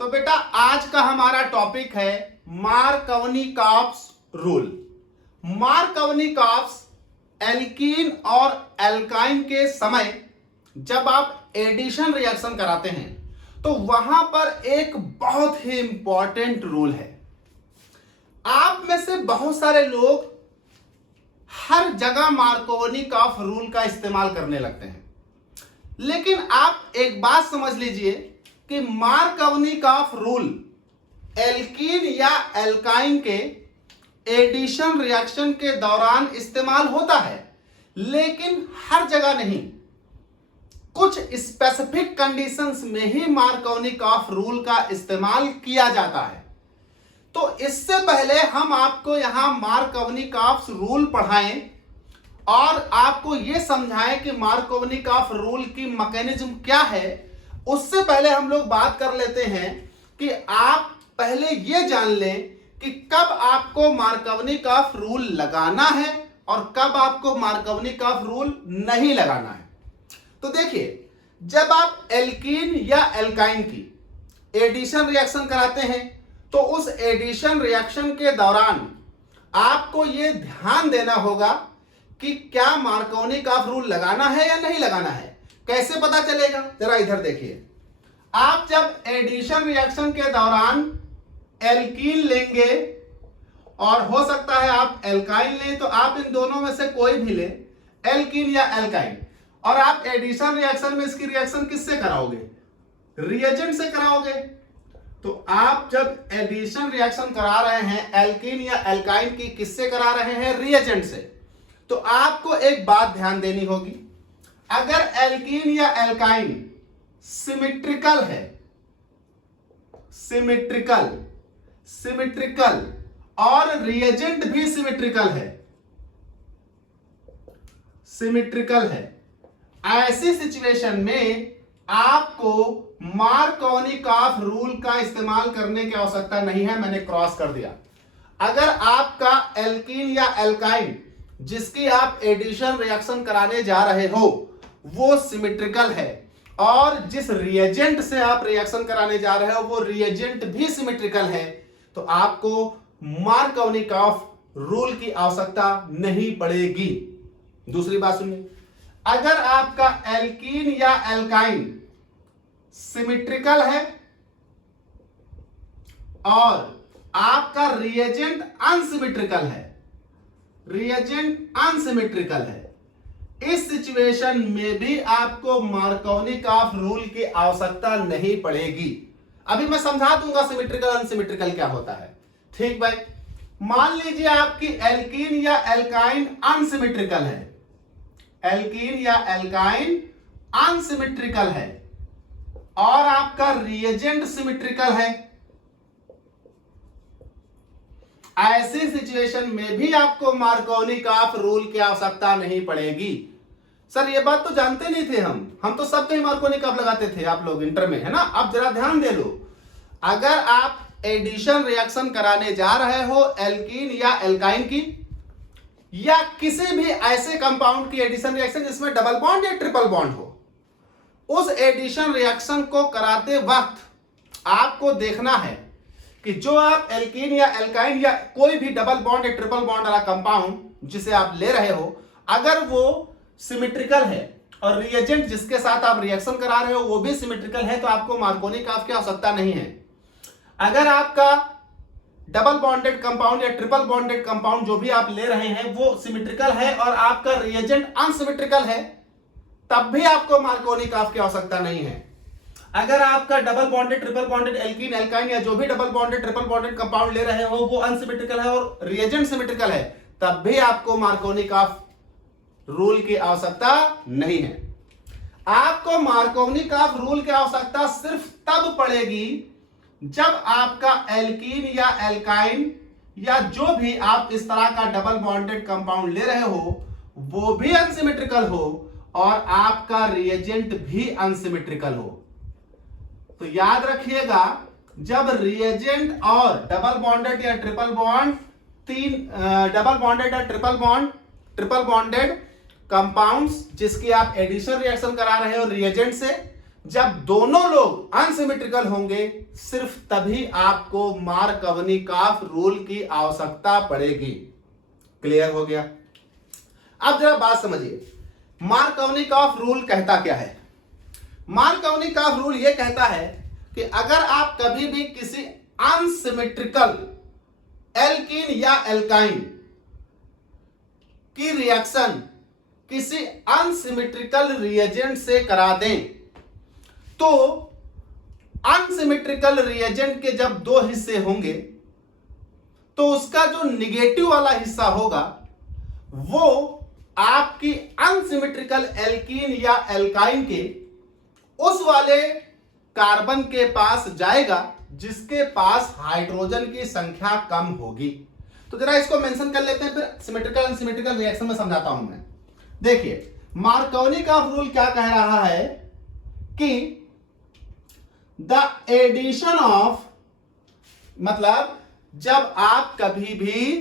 तो बेटा आज का हमारा टॉपिक है मार्कोवनिकॉफ्स रूल। मार्कोवनिकॉफ्स एल्कीन और एल्काइन के समय जब आप एडिशन रिएक्शन कराते हैं तो वहां पर एक बहुत ही इंपॉर्टेंट रूल है। आप में से बहुत सारे लोग हर जगह मार्कोवनिकॉफ रूल का इस्तेमाल करने लगते हैं, लेकिन आप एक बात समझ लीजिए कि मार्कोवनिकॉफ रूल एल्कीन या एल्काइन के एडिशन रिएक्शन के दौरान इस्तेमाल होता है, लेकिन हर जगह नहीं। कुछ स्पेसिफिक कंडीशंस में ही मार्कोवनिकॉफ रूल का इस्तेमाल किया जाता है। तो इससे पहले हम आपको यहां मार्कोवनिकॉफ रूल पढ़ाएं और आपको यह समझाएं कि मार्कोवनिकॉफ रूल की मैकेनिज्म क्या है, उससे पहले हम लोग बात कर लेते हैं कि आप पहले यह जान लें कि कब आपको मार्कोवनिकॉफ रूल लगाना है और कब आपको मार्कोवनिकॉफ रूल नहीं लगाना है। तो देखिए, जब आप एल्कीन या एल्काइन की एडिशन रिएक्शन कराते हैं तो उस एडिशन रिएक्शन के दौरान आपको यह ध्यान देना होगा कि क्या मार्कोवनिकॉफ रूल लगाना है या नहीं लगाना है। कैसे पता चलेगा, जरा इधर देखिए। आप जब एडिशन रिएक्शन के दौरान एल्कीन लेंगे और हो सकता है आप एल्काइन लें, तो आप इन दोनों में से कोई भी लें, एल्कीन या एल्काइन, और आप एडिशन रिएक्शन में इसकी रिएक्शन किससे कराओगे? रिएजेंट से कराओगे। तो आप जब एडिशन रिएक्शन करा रहे हैं एल्कीन या एल्काइन की, किससे करा रहे हैं? रिएजेंट से। तो आपको एक बात ध्यान देनी होगी, अगर एल्कीन या एल्काइन सिमिट्रिकल है, सिमिट्रिकल और रिएजेंट भी सिमिट्रिकल है, ऐसी सिचुएशन में आपको मार्कोवनिकॉफ रूल का इस्तेमाल करने की आवश्यकता नहीं है। मैंने क्रॉस कर दिया। अगर आपका एल्कीन या एल्काइन जिसकी आप एडिशन रिएक्शन कराने जा रहे हो वो सिमिट्रिकल है और जिस रिएजेंट से आप रिएक्शन कराने जा रहे हो वो रिएजेंट भी सिमिट्रिकल है, तो आपको मार्कोवनिकॉफ रूल की आवश्यकता नहीं पड़ेगी। दूसरी बात सुनिए, अगर आपका एल्कीन या एल्काइन सिमिट्रिकल है और आपका रिएजेंट अनसिमिट्रिकल है, इस सिचुएशन में भी आपको मार्कोवनिकॉफ रूल की आवश्यकता नहीं पड़ेगी। अभी मैं समझा दूंगा सिमिट्रिकल अनसिमिट्रिकल क्या होता है। ठीक भाई, मान लीजिए आपकी एल्कीन या एल्काइन अनसिमिट्रिकल है, एल्कीन या एल्काइन अनसिमिट्रिकल है और आपका रिएजेंट सिमिट्रिकल है। ऐसी सिचुएशन में भी आपको मार्कोवनिकॉफ रूल की आवश्यकता नहीं पड़ेगी। सर ये बात तो जानते नहीं थे हम तो सब कहीं मार्कोवनिकॉफ लगाते थे, आप लोग इंटर में, है ना। अब जरा ध्यान दे लो, अगर आप एडिशन रिएक्शन कराने जा रहे हो एल्कीन या एल्काइन की या किसी भी ऐसे कंपाउंड की एडिशन रिएक्शन जिसमें डबल बॉन्ड या ट्रिपल बॉन्ड हो, उस एडिशन रिएक्शन को कराते वक्त आपको देखना है कि जो आप एल्कीन या एल्काइन या कोई भी डबल बॉन्ड या ट्रिपल बॉन्ड वाला कंपाउंड जिसे आप ले रहे हो, अगर वो सिमिट्रिकल है और रिएजेंट जिसके साथ आप रिएक्शन करा रहे हो वो भी सिमिट्रिकल है, तो आपको मार्कोवनिकॉफ की आवश्यकता नहीं है। अगर आपका डबल बॉन्डेड कंपाउंड या ट्रिपल बॉन्डेड कंपाउंड जो भी आप ले रहे हैं वो सिमिट्रिकल है और आपका रिएजेंट अनसिमिट्रिकल है, तब भी आपको मार्कोवनिकॉफ की आवश्यकता नहीं है। अगर आपका double bonded triple bonded alkene alkyne या जो भी double bonded triple bonded compound ले रहे हो वो अनसिमिट्रिकल है और रिएजेंट सिमिट्रिकल है, तब भी आपको मार्कोवनिकॉफ रूल की आवश्यकता नहीं है। आपको मार्कोवनिकॉफ रूल की आवश्यकता सिर्फ तब पड़ेगी जब आपका एल्कीन या एल्काइन या जो भी आप इस तरह का डबल बॉन्डेड कंपाउंड ले रहे हो वो भी अनसिमेट्रिकल हो और आपका रिएजेंट भी अनसिमेट्रिकल हो। तो याद रखिएगा, जब रिएजेंट और डबल बॉन्डेड या ट्रिपल बॉन्ड डबल बॉन्डेड या ट्रिपल बॉन्डेड कंपाउंड्स जिसकी आप एडिशन रिएक्शन करा रहे हो रिएजेंट से, जब दोनों लोग अनसिमेट्रिकल होंगे सिर्फ तभी आपको मार्कोवनिकॉफ रूल की आवश्यकता पड़ेगी। क्लियर हो गया? अब जरा बात समझिए, मार्कोवनिकॉफ रूल कहता क्या है? मार्कोवनिकॉफ रूल यह कहता है कि अगर आप कभी भी किसी अनसिमेट्रिकल एल्कीन या एल्काइन की रिएक्शन किसी अनसिमेट्रिकल रिएजेंट से करा दें, तो अनसिमेट्रिकल रिएजेंट के जब दो हिस्से होंगे तो उसका जो निगेटिव वाला हिस्सा होगा वो आपकी अनसिमेट्रिकल एल्कीन या एल्काइन के उस वाले कार्बन के पास जाएगा जिसके पास हाइड्रोजन की संख्या कम होगी। तो जरा इसको मेंशन कर लेते हैं, फिर सिमेट्रिकल अनसिमेट्रिकल रिएक्शन में समझाता हूं मैं। देखिए, मार्कोवनिकॉफ रूल क्या कह रहा है कि द एडिशन ऑफ, मतलब जब आप कभी भी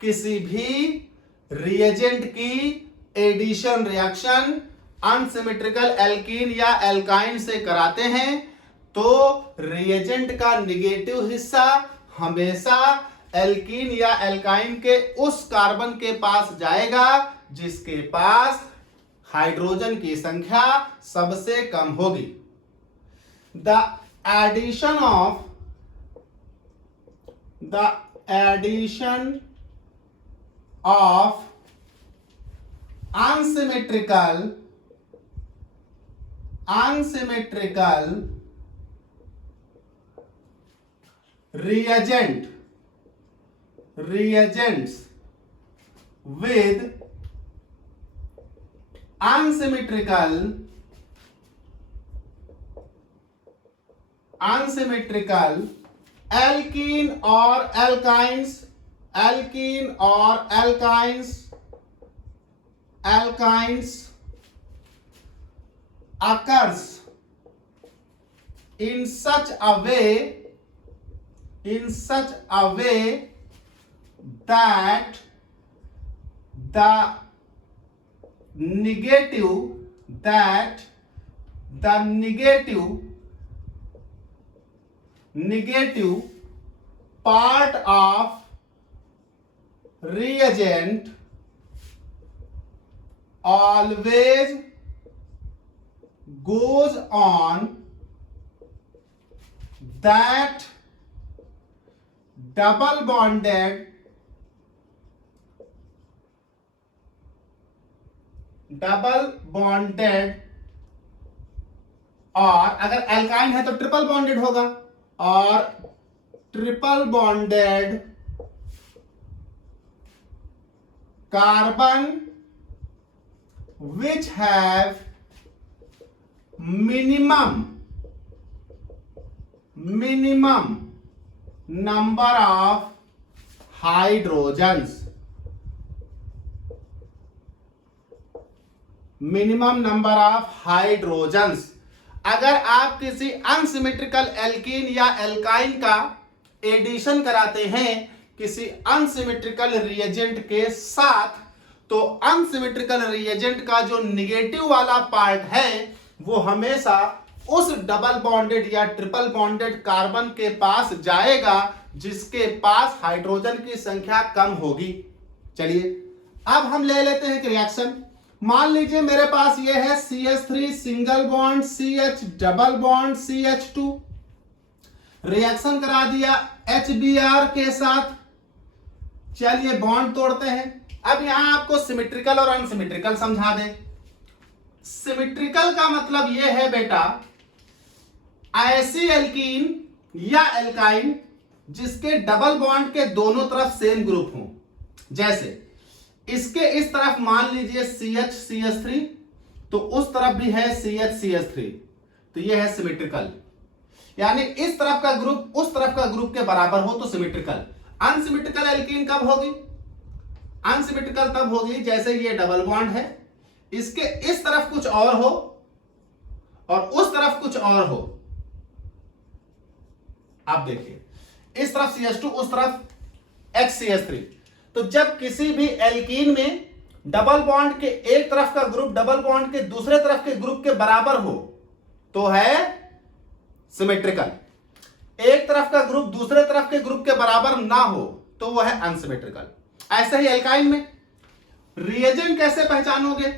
किसी भी रिएजेंट की एडिशन रिएक्शन अनसिमेट्रिकल एल्कीन या एल्काइन से कराते हैं तो रिएजेंट का निगेटिव हिस्सा हमेशा एल्कीन या एल्काइन के उस कार्बन के पास जाएगा जिसके पास हाइड्रोजन की संख्या सबसे कम होगी। The addition of unsymmetrical reagents with unsymmetrical alkene or alkynes occurs in such a way that the negative part of reagent always goes on that double bonded और अगर एल्काइन है तो ट्रिपल बॉन्डेड होगा, और triple bonded carbon which have minimum number of hydrogens, अगर आप किसी unsymmetrical alkene या एल्काइन का एडिशन कराते हैं किसी अनसिमेट्रिकल रिएजेंट के साथ, तो अनसिमेट्रिकल रिएजेंट का जो निगेटिव वाला पार्ट है वो हमेशा उस डबल बॉन्डेड या ट्रिपल बॉन्डेड कार्बन के पास जाएगा जिसके पास हाइड्रोजन की संख्या कम होगी। चलिए अब हम ले लेते हैं रिएक्शन। मान लीजिए मेरे पास ये है CH3 single bond CH double bond CH2, reaction करा दिया HBr के साथ। चलिए बॉन्ड तोड़ते हैं। अब यहां आपको सिमेट्रिकल और अनसिमेट्रिकल समझा दें। सिमेट्रिकल का मतलब यह है बेटा, ऐसी एल्कीन या एल्काइन जिसके डबल बॉन्ड के दोनों तरफ सेम ग्रुप हो। जैसे इसके इस तरफ मान लीजिए CH3, तो उस तरफ भी है CH3, तो यह है सिमेट्रिकल। यानी इस तरफ का ग्रुप उस तरफ का ग्रुप के बराबर हो तो सिमेट्रिकल। अनसिमेट्रिकल एल्कीन कब होगी? अनसिमेट्रिकल तब होगी जैसे ये डबल बॉन्ड है, इसके इस तरफ कुछ और हो और उस तरफ कुछ और हो। आप देखिए इस तरफ CH2 उस तरफ HCH3, तो जब किसी भी एल्कीन में डबल बॉन्ड के एक तरफ का ग्रुप डबल बॉन्ड के दूसरे तरफ के ग्रुप के बराबर हो तो है सिमेट्रिकल। एक तरफ का ग्रुप दूसरे तरफ के ग्रुप के बराबर ना हो तो वो है अनसिमेट्रिकल। ऐसे ही एल्काइन में रिएजेंट कैसे पहचानोगे?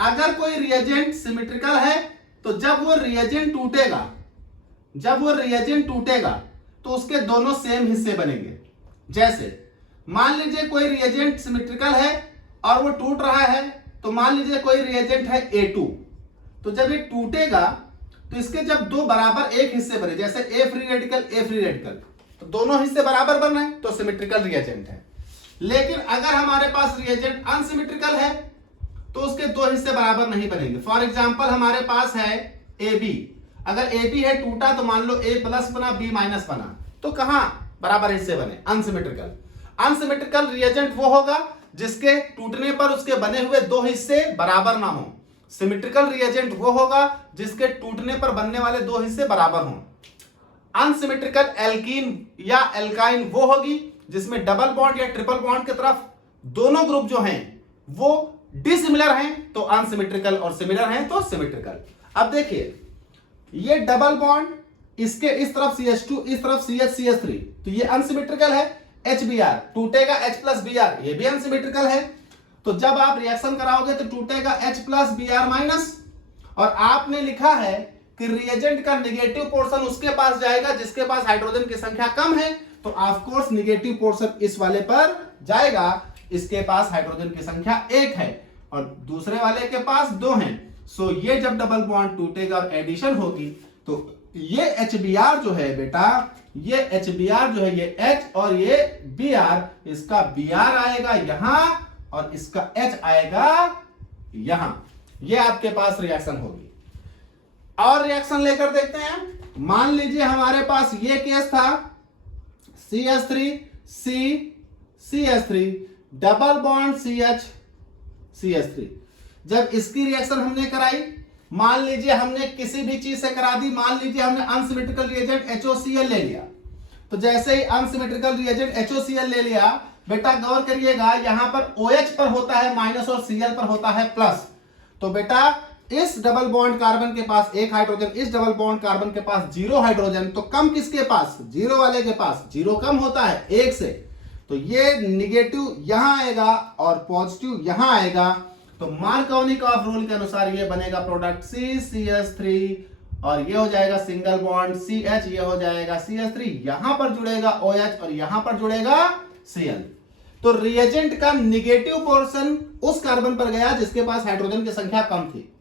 अगर कोई रिएजेंट सिमेट्रिकल है तो जब वो रिएजेंट टूटेगा तो उसके दोनों सेम हिस्से बनेंगे। जैसे मान लीजिए कोई रिएजेंट सिमेट्रिकल है और वो टूट रहा है, तो मान लीजिए कोई रिएजेंट है A2, तो जब ये टूटेगा तो इसके जब दो बराबर एक हिस्से बने, जैसे A फ्री रेडिकल, तो दोनों हिस्से बराबर बन रहे हैं तो सिमेट्रिकल रिएजेंट है। लेकिन अगर हमारे पास रिएजेंट अनसिमेट्रिकल है तो उसके दो हिस्से बराबर नहीं बनेंगे। फॉर एग्जांपल हमारे पास है AB, अगर AB है टूटा तो मान लो A प्लस बना B माइनस बना, तो कहां बराबर हिस्से बने? अनसिमेट्रिकल रिएजेंट वो होगा जिसके टूटने पर उसके बने हुए दो हिस्से बराबर ना हो। सिमेट्रिकल रिएजेंट वो होगा जिसके टूटने पर बनने वाले दो हिस्से बराबर हों। अनसिमेट्रिकल एल्कीन या एल्काइन वो होगी जिसमें डबल बॉन्ड या ट्रिपल बॉन्ड की तरफ दोनों ग्रुप जो हैं वो डिसिमिलर हैं तो अनसिमेट्रिकल, और सिमिलर हैं तो सिमेट्रिकल। अब देखिए ये डबल बॉन्ड, इसके इस तरफ CH2 इस तरफ CH3, तो ये अनसिमेट्रिकल है। HBr टूटेगा H प्लस Br, ये भी अनसिमेट्रिकल है। तो जब आप रिएक्शन कराओगे तो टूटेगा H प्लस Br माइनस, और आपने लिखा है कि रिएजेंट का नेगेटिव पोर्शन उसके पास जाएगा जिसके पास हाइड्रोजन की संख्या कम है, तो ऑफ कोर्स नेगेटिव पोर्शन इस वाले पर जाएगा, इसके पास हाइड्रोजन की संख्या 1 है और दूसरे वाले के पास 2 हैं। सो ये जब डबल बॉन्ड टूटेगा और एडिशन होगी तो ये HBr जो है बेटा, ये HBr जो है ये H और ये Br, इसका Br आएगा यहां और इसका H आएगा यहां। ये आपके पास रिएक्शन होगी। और रिएक्शन लेकर देखते हैं। मान लीजिए हमारे पास ये केस था CH3 CH3 double bond CH3। जब इसकी रिएक्शन हमने कराई, मान लीजिए हमने किसी भी चीज से करा दी, मान लीजिए हमने अनसिमेट्रिकल रिएजेंट HOCl ले लिया, तो जैसे ही अनसिमेट्रिकल रिएजेंट HOCl ले लिया, बेटा गौर करिएगा यहां पर OH पर होता है माइनस और Cl पर होता है प्लस। तो बेटा इस डबल बॉन्ड कार्बन के पास एक हाइड्रोजन, इस डबल बॉन्ड कार्बन के पास 0 हाइड्रोजन, तो कम किसके पास? 0 वाले के पास। 0 कम होता है 1 से, तो ये निगेटिव यहां आएगा और पॉजिटिव यहां आएगा। तो मार्कोनिकॉफ रूल के अनुसार ये बनेगा प्रोडक्ट CCH3 और ये हो जाएगा सिंगल बॉन्ड CH, ये हो जाएगा CH3, यहां पर जुड़ेगा OH और यहां पर जुड़ेगा Cl। तो रिएजेंट का निगेटिव पोर्शन उस कार्बन पर गया जिसके पास हाइड्रोजन की संख्या कम थी।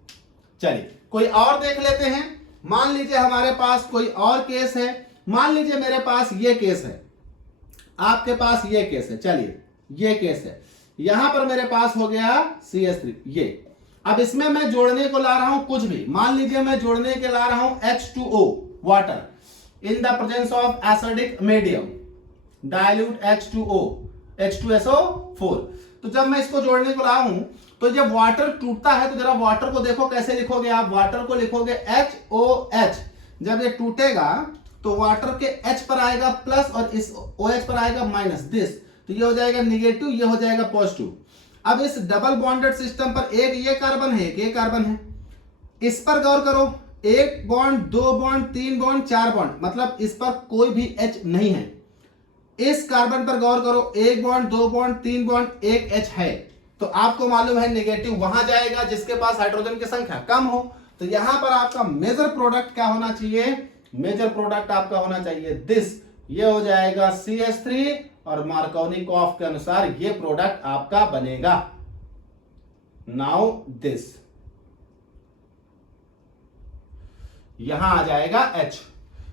चलिए कोई और देख लेते हैं। मान लीजिए हमारे पास कोई और केस है, मान लीजिए मेरे पास ये केस है, आपके पास ये केस है, चलिए ये केस है, यहां पर मेरे पास हो गया CH3 ये। अब इसमें मैं जोड़ने को ला रहा हूं कुछ भी, मान लीजिए मैं जोड़ने के ला रहा हूं H2O water in the presence of acidic medium, dilute H2O H2SO4। तो जब मैं इसको जोड़ने को ला हूं तो जब वाटर टूटता है तो जरा वाटर को देखो कैसे लिखोगे आप, वाटर को लिखोगे HOH। जब ये टूटेगा तो वाटर के H पर आएगा प्लस और इस OH पर आएगा माइनस, दिस, तो ये हो जाएगा निगेटिव, ये हो जाएगा पॉजिटिव। अब इस डबल बॉन्डेड सिस्टम पर एक ये कार्बन है, एक ये कार्बन है, इस पर गौर करो, 1 बॉन्ड 2 बॉन्ड 3 बॉन्ड 4 बॉन्ड, मतलब इस पर कोई भी H नहीं है। इस कार्बन पर गौर करो, 1 बॉन्ड 2 बॉन्ड 3 बॉन्ड 1 H है, तो आपको मालूम है नेगेटिव वहां जाएगा जिसके पास हाइड्रोजन की संख्या कम हो। तो यहां पर आपका मेजर प्रोडक्ट क्या होना चाहिए? मेजर प्रोडक्ट आपका होना चाहिए दिस, ये हो जाएगा CH3 और मार्कोनिकॉफ के अनुसार ये प्रोडक्ट आपका बनेगा। नाउ दिस, यहां आ जाएगा H,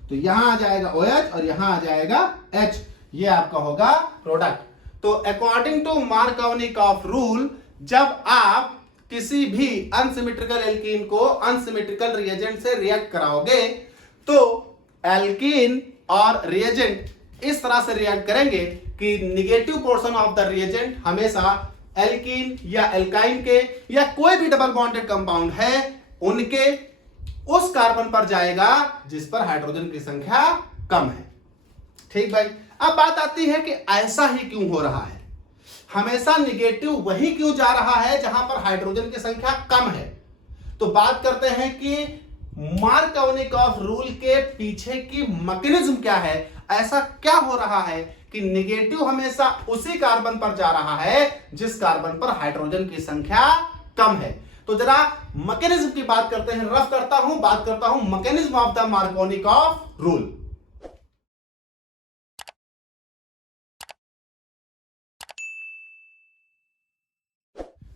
तो यहां आ जाएगा OH और यहां आ जाएगा H, ये आपका होगा प्रोडक्ट। तो अकॉर्डिंग टू मार्कोनिकॉफ रूल, जब आप किसी भी अनसिमेट्रिकल एल्कीन को अनसिमेट्रिकल रिएजेंट से रिएक्ट कराओगे तो एल्कीन और रिएजेंट इस तरह से रिएक्ट करेंगे कि negative portion of the reagent हमेशा एल्कीन या एल्काइन के या कोई भी डबल बॉन्डेड कंपाउंड है उनके उस कार्बन पर जाएगा जिस पर हाइड्रोजन की संख्या कम है। ठीक भाई, अब बात आती है कि ऐसा ही क्यों हो रहा है, हमेशा निगेटिव वही क्यों जा रहा है जहां पर हाइड्रोजन की संख्या कम है। तो बात करते हैं कि मार्कोनिकॉफ रूल के पीछे की मैकेनिज्म क्या है, ऐसा क्या हो रहा है कि नेगेटिव हमेशा उसी कार्बन पर जा रहा है जिस कार्बन पर हाइड्रोजन की संख्या कम है। तो जरा मैकेनिज्म की बात करते हैं, बात करता हूं mechanism of the Markovnikov rule.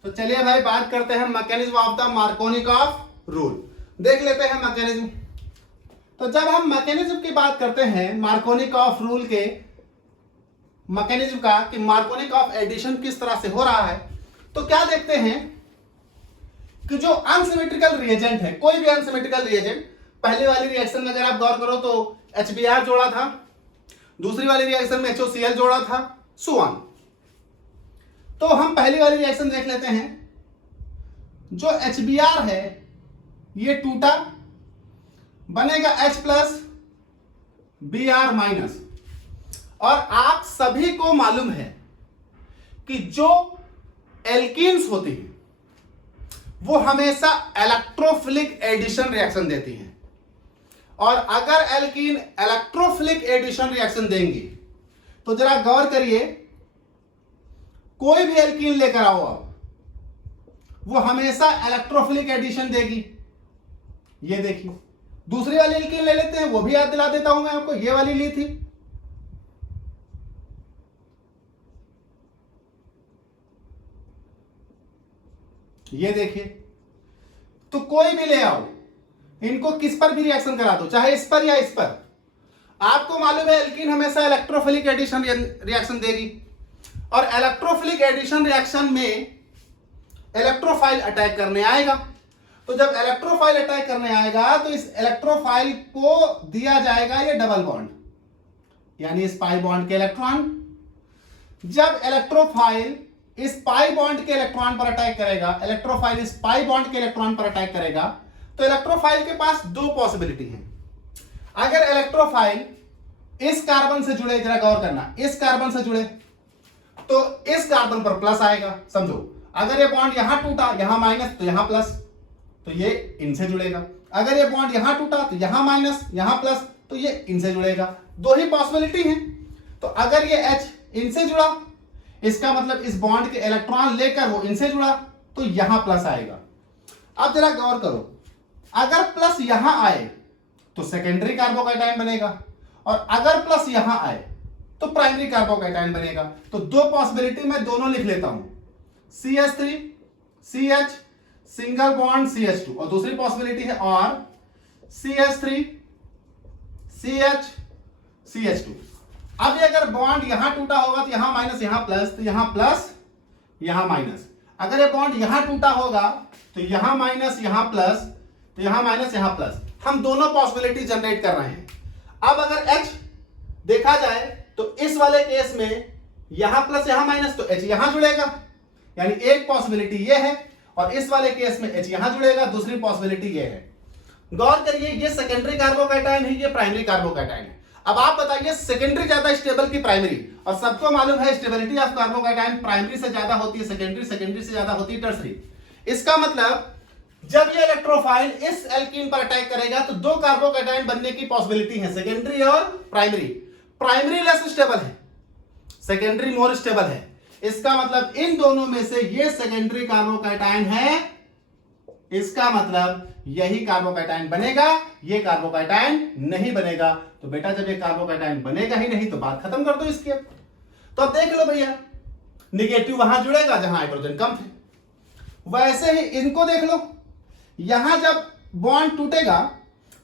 तो चलिए भाई बात करते हैं mechanism of the Markovnikov rule. देख लेते हैं मैकेनिज्म। तो जब हम मैकेनिज्म की बात करते हैं मार्कोनिकॉफ रूल के मैकेनिज्म का कि मार्कोनिकॉफ एडिशन किस तरह से हो रहा है, तो क्या देखते हैं कि जो अनसिमेट्रिकल रिएजेंट है, कोई भी अनसिमेट्रिकल रिएजेंट, पहले वाली रिएक्शन में अगर आप गौर करो तो HBr जोड़ा था, दूसरी वाली रिएक्शन में HOCl जोड़ा था, सो ऑन। तो हम पहली वाली रिएक्शन देख लेते हैं। जो HBr है ये टूटा, बनेगा H प्लस Br माइनस। और आप सभी को मालूम है कि जो एल्कीन्स होती हैं वो हमेशा इलेक्ट्रोफिलिक एडिशन रिएक्शन देती हैं, और अगर एल्कीन इलेक्ट्रोफिलिक एडिशन रिएक्शन देंगी तो जरा गौर करिए, कोई भी एल्कीन लेकर आओ आप, वो हमेशा इलेक्ट्रोफिलिक एडिशन देगी। ये देखिए दूसरी वाली एल्कीन ले लेते हैं, वो भी याद दिला देता हूं मैं आपको, ये वाली ली थी, ये देखिए। तो कोई भी ले आओ, इनको किस पर भी रिएक्शन करा दो, चाहे इस पर या इस पर, आपको मालूम है एल्कीन हमेशा इलेक्ट्रोफिलिक एडिशन रिएक्शन देगी। और इलेक्ट्रोफिलिक एडिशन रिएक्शन में इलेक्ट्रोफाइल अटैक करने आएगा। तो जब इलेक्ट्रोफाइल अटैक करने आएगा तो इस इलेक्ट्रोफाइल को दिया जाएगा ये डबल बॉन्ड, यानी इस पाई बॉन्ड के इलेक्ट्रॉन। जब इलेक्ट्रोफाइल इस पाई बॉन्ड के इलेक्ट्रॉन पर अटैक करेगा, इलेक्ट्रोफाइल इस पाई बॉन्ड के इलेक्ट्रॉन पर अटैक करेगा, तो इलेक्ट्रोफाइल के पास दो पॉसिबिलिटी है। अगर इलेक्ट्रोफाइल इस कार्बन से जुड़े, जरा गौर करना, इस कार्बन से जुड़े तो इस कार्बन पर प्लस आएगा, समझो। अगर ये बॉन्ड यहां टूटा, यहां माइनस, तो यहां प्लस, तो ये इनसे जुड़ेगा। अगर ये बॉन्ड यहां टूटा तो यहां माइनस, यहां प्लस, तो ये इनसे जुड़ेगा। दो ही पॉसिबिलिटी है। तो अगर ये H इनसे जुड़ा, इसका मतलब इस बॉन्ड के इलेक्ट्रॉन लेकर वो इनसे जुड़ा, तो यहां प्लस आएगा। अब जरा गौर करो, अगर प्लस यहां आए तो सेकेंडरी कार्बोकैटायन बनेगा, और अगर प्लस यहां आए तो प्राइमरी कार्बोकैटायन बनेगा। तो दो पॉसिबिलिटी मैं दोनों लिख लेता हूं, CH3 CH single bond CH2, और दूसरी पॉसिबिलिटी है और CH3 CH CH2। अब ये अगर बॉन्ड यहां टूटा होगा तो यहां माइनस यहां प्लस, तो यहां प्लस यहां माइनस। अगर ये बॉन्ड यहां टूटा होगा तो यहां माइनस यहां प्लस, तो यहां माइनस यहां प्लस। हम दोनों पॉसिबिलिटी जनरेट कर रहे हैं। अब अगर H देखा जाए तो इस वाले केस में यहां प्लस यहां माइनस, तो H यहां जुड़ेगा, यानी एक पॉसिबिलिटी ये है, और इस वाले केस में H यहां जुड़ेगा, दूसरी पॉसिबिलिटी ये है। गौर करिए, ये सेकेंडरी कार्बोकैटायन है, ये प्राइमरी कार्बोकैटायन है। अब आप बताइए सेकेंडरी ज्यादा स्टेबल की प्राइमरी, और सबको मालूम है स्टेबिलिटी ऑफ कार्बोकैटायन प्राइमरी से ज्यादा होती है सेकेंडरी, सेकेंडरी से ज्यादा होती है टर्सरी। इसका मतलब जब ये इलेक्ट्रोफाइल इस एल्कीन पर अटैक करेगा तो दो कार्बोकैटायन बनने की पॉसिबिलिटी है, सेकेंडरी और प्राइमरी। प्राइमरी लेस स्टेबल है, सेकेंडरी मोर स्टेबल है। इसका मतलब इन दोनों में से ये सेकेंडरी कार्बोकैटायन है, इसका मतलब यही कार्बोकैटायन बनेगा, ये कार्बोकैटायन नहीं बनेगा। तो बेटा जब ये कार्बोकैटायन बनेगा ही नहीं तो बात खत्म कर दो इसकी। तो अब देख लो भैया, निगेटिव वहां जुड़ेगा जहां हाइड्रोजन कम थे। वैसे ही इनको देख लो, यहां जब बॉन्ड टूटेगा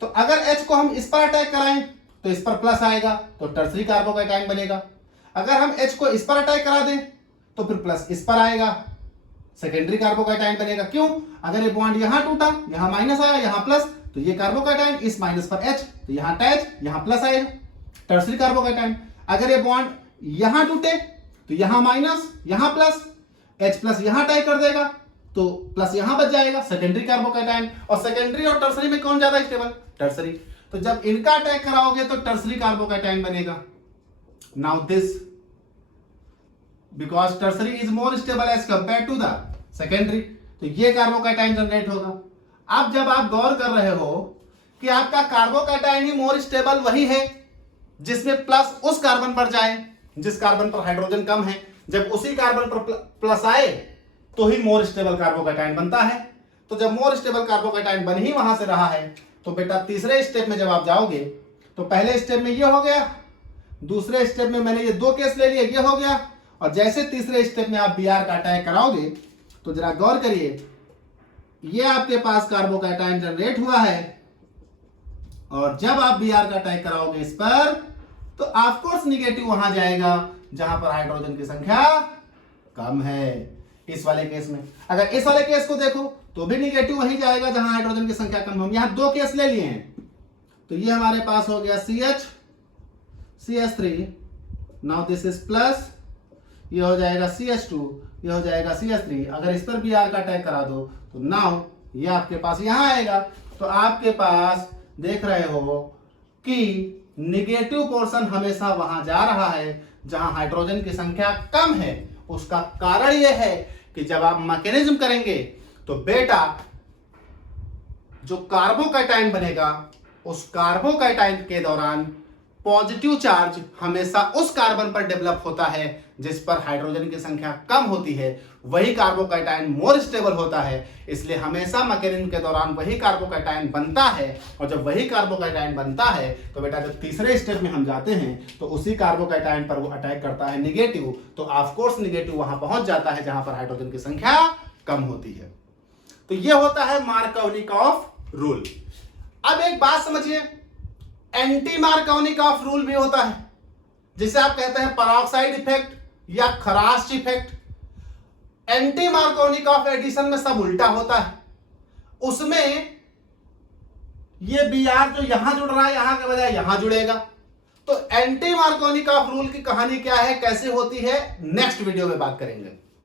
तो अगर H को हम इस पर अटैक कराएं तो इस पर प्लस आएगा, तो टर्सरी कार्बोकैटायन बनेगा। अगर हम H को इस पर अटैक करा दें तो फिर प्लस इस पर आएगा, सेकेंडरी कार्बोकैटायन बनेगा। क्यों? अगर ये बॉन्ड यहां टूटा, यहां माइनस आया, यहां प्लस, तो ये कार्बोकैटायन इस माइनस पर H, तो यहां अटैच, यहां प्लस आएगा, टर्सरी कार्बोकैटायन। अगर ये बॉन्ड यहां टूटे तो यहां माइनस, यहां प्लस, H प्लस यहां अटैक कर देगा, तो प्लस यहां बच जाएगा, सेकेंडरी कार्बोकैटायन। और सेकेंडरी और टर्सरी में कौन ज्यादा स्टेबल? टर्सरी। तो जब इनका अटैक कराओगे तो टर्सरी कार्बोकैटायन बनेगा। Now this, because tertiary is more stable as compare to the secondary, तो ये कार्बोकैटायन जनरेट होगा। अब जब आप गौर कर रहे हो कि आपका कार्बोकैटायन ही मोर स्टेबल वही है जिसमें प्लस उस कार्बन पर जाए जिस कार्बन पर हाइड्रोजन कम है। जब उसी कार्बन पर प्लस आए तो ही मोर स्टेबल कार्बोकैटायन बनता है। तो जब मोर स्टेबल कार्बोकैटायन बन ही वहां से रहा है तो बेटा तीसरे स्टेप में जब आप जाओगे तो पहले स्टेप में ये हो गया, दूसरे स्टेप में मैंने ये 2 केस ले लिए, ये हो गया, और जैसे तीसरे स्टेप में आप Br का अटैक कराओगे तो जरा गौर करिए, ये आपके पास कार्बोकैटायन जनरेट हुआ है और जब आप Br का अटैक कराओगे इस पर तो ऑफकोर्स निगेटिव वहां जाएगा जहां पर हाइड्रोजन की संख्या कम है। इस वाले केस में अगर इस वाले केस को देखो तो भी निगेटिव वहीं जाएगा जहां हाइड्रोजन की संख्या कम। हम यहां 2 केस ले लिए हैं तो ये हमारे पास हो गया CH CH3, now this is plus, ये हो जाएगा CH2, ये हो जाएगा CH3। अगर इस पर Br का अटैक करा दो तो नाउ ये आपके पास यहां आएगा। तो आपके पास देख रहे हो कि निगेटिव पोर्शन हमेशा वहां जा रहा है जहां हाइड्रोजन की संख्या कम है। उसका कारण यह है कि जब आप मैकेनिज्म करेंगे तो बेटा जो कार्बोकैटायन बनेगा उस कार्बोकैटायन के दौरान पॉजिटिव चार्ज हमेशा उस कार्बन पर डेवलप होता है जिस पर हाइड्रोजन की संख्या कम होती है। वही कार्बोकैटायन मोर स्टेबल होता है, इसलिए हमेशा मैकेनिज्म के दौरान वही कार्बोकैटायन बनता है। और जब वही कार्बोकैटायन बनता है तो बेटा जब तीसरे स्टेप में हम जाते हैं तो उसी कार्बोकैटायन पर वो अटैक करता है निगेटिव, तो ऑफकोर्स निगेटिव वहां पहुंच जाता है जहां पर हाइड्रोजन की संख्या कम होती है। तो ये होता है मार्कोवनिकॉफ रूल। अब एक बात समझिए, एंटी मार्कोवनिकॉफ रूल भी होता है जिसे आप कहते हैं पेरोक्साइड इफेक्ट या खराश इफेक्ट। एंटी मार्कोवनिकॉफ एडिशन में सब उल्टा होता है। उसमें ये Br जो यहां जुड़ रहा है यहां के बजाय यहां जुड़ेगा। तो एंटी मार्कोवनिकॉफ रूल की कहानी क्या है, कैसे होती है, नेक्स्ट वीडियो में बात करेंगे।